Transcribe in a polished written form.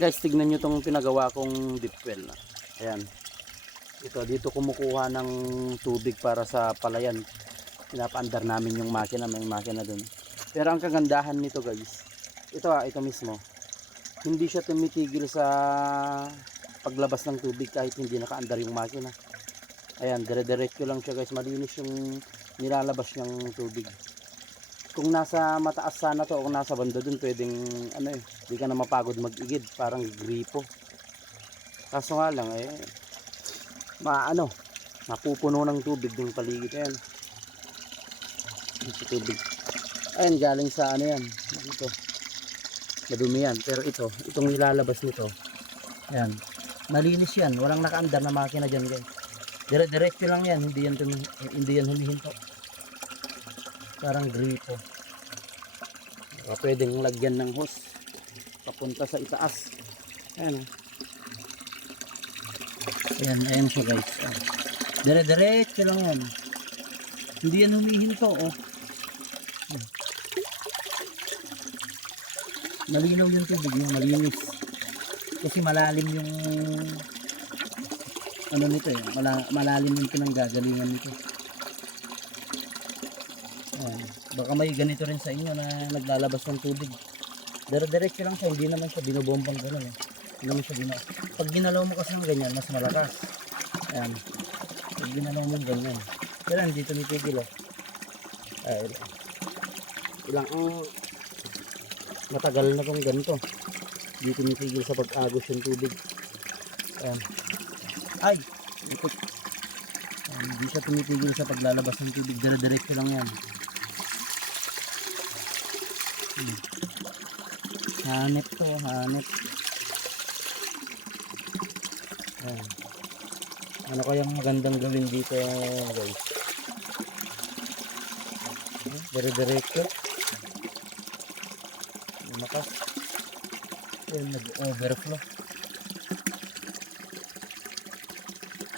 Guys, tignan nyo tong pinagawa kong deep well. Ayan. Ito, dito kumukuha ng tubig para sa palayan. Pinapaandar namin yung makina, may makina dun. Pero ang kagandahan nito guys, ito mismo. Hindi siya tumitigil sa paglabas ng tubig kahit hindi nakaandar yung makina. Ayan, dire-diretso lang siya guys. Malinis yung nilalabas ng tubig. Kung nasa mataas sana to o kung nasa banda dun, pwedeng di ka na mapagod mag-igid, parang gripo. Kaso nga lang mapupuno ng tubig yung paligid. Ayan, yung tubig. Ayan, galing sa yan dito, madumi yan. Pero itong nilalabas nito, ayan, malinis yan, walang nakaandar na makina dyan guys. Dire-diretso lang yan, hindi yan humihinto, parang gripo. Pwedeng lagyan ng hose papunta sa itaas. Ayan, ayan siya guys. Dire-diretso lang yan, hindi yan humihinto. Malinaw yung tubig niya, malinis. Kasi malalim yung nito malalim yung pinanggagalingan nito. Baka may ganito rin sa inyo na naglalabas ng tubig. Dire-diretso lang siya, hindi naman siya binobombang gano'n. Hindi naman siya pag ginalaw mo kasi ng ganyan, mas malakas. Ayan. Pag ginalaw mo ganyan. Pero hindi tumitigil matagal na kung ganito. Hindi tumitigil sa pag-agos yung tubig. Ayan. Ay! Ikot. Hindi siya tumitigil sa paglalabas ng tubig. Dire-diretso lang yan. Hanep to, hanep. Ayan. Ano kayang magandang gawin dito guys? Dire-diretso. Makas. Ayan, nag-overflow.